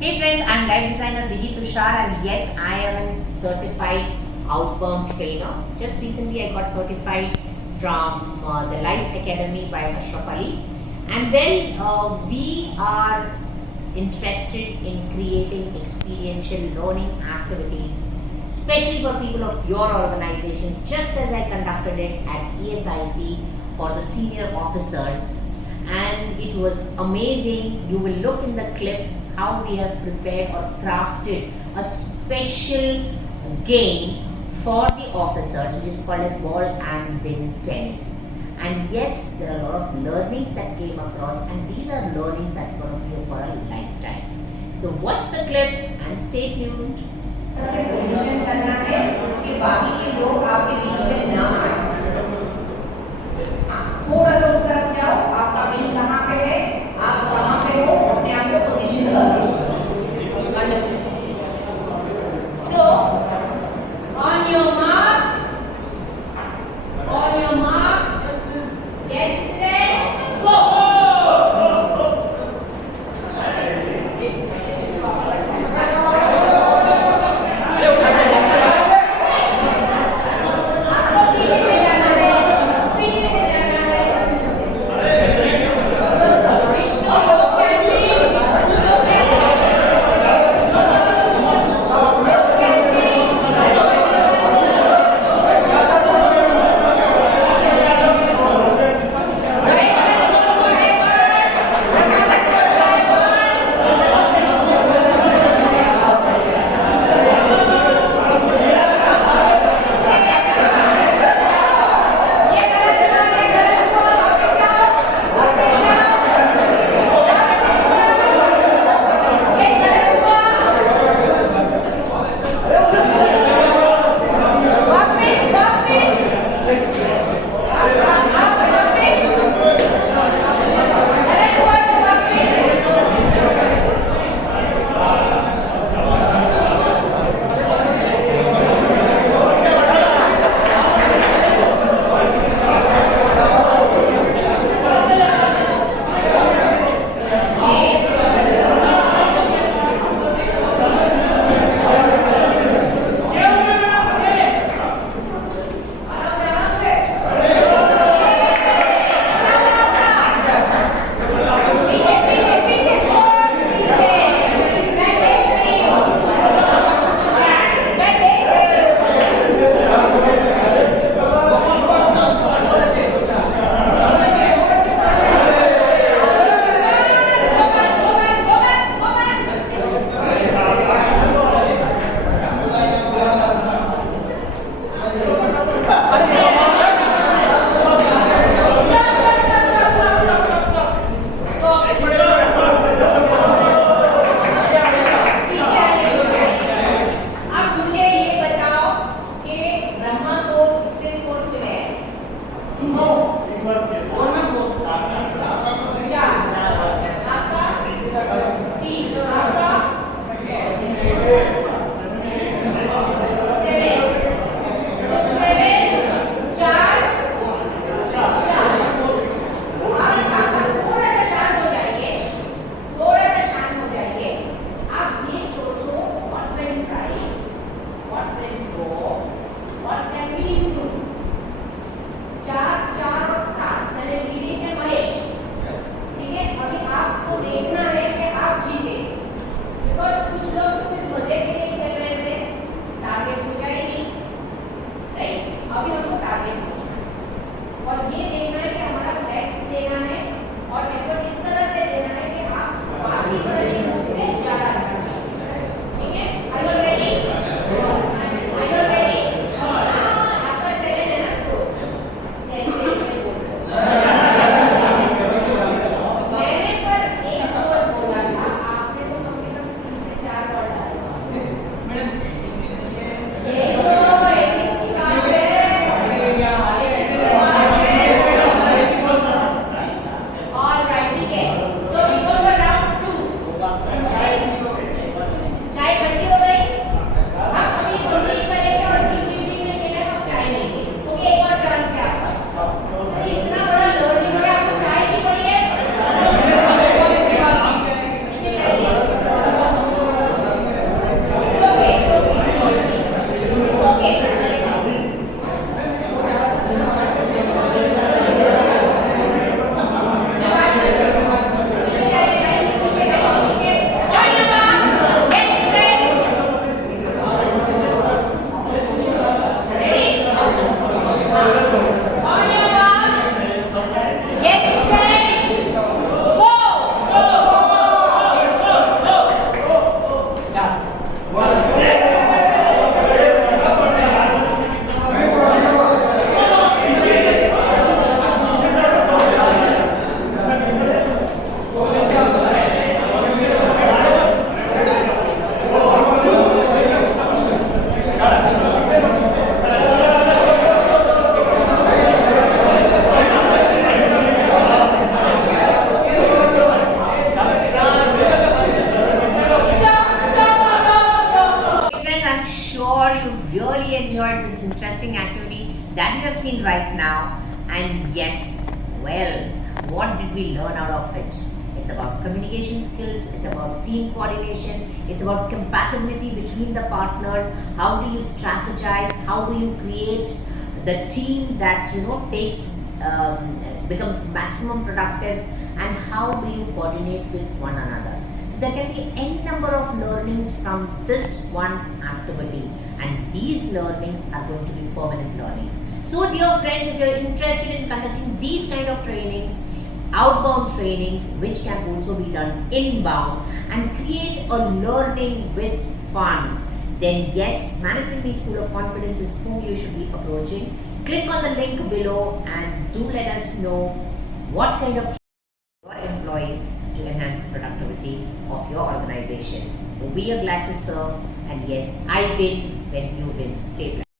Hey friends, I'm life designer Vijay Tushar and yes, I am a certified outbound trainer. Just recently I got certified from the Life Academy by Ashraf Ali. And we are interested in creating experiential learning activities, especially for people of your organizations, just as I conducted it at ESIC for the senior officers. And it was amazing. You will look in the clip how we have prepared or crafted a special game for the officers, which is called as ball and bin tennis. And yes, there are a lot of learnings that came across, and these are learnings that's going to be here for a lifetime. So watch the clip and stay tuned. Position करना है कि बाकी के लोग आपके बीच में ना आए। थोड़ा सा उस तरफ जाओ, आपका बिल कहाँ पे है, आप कहाँ पे हो, अपने आप को पोजीशन करो। So, on your mark, get set, go. interesting activity that you have seen right now. And yes, well, what did we learn out of it? It's about communication skills, it's about team coordination, it's about compatibility between the partners. How do you strategize? How do you create the team that takes becomes maximum productive, and how do you coordinate with one another? So there can be any number of learnings from this one activity, and these learnings are going to be permanent learnings. So dear friends, if you're interested in conducting these kind of trainings, outbound trainings which can also be done inbound, and create a learning with fun, then yes, Management Me School of Confidence is whom you should be approaching. Click on the link below and do let us know what kind of your employees to enhance the productivity of your organization. We are glad to serve, and yes, I win when you win. Stay blessed.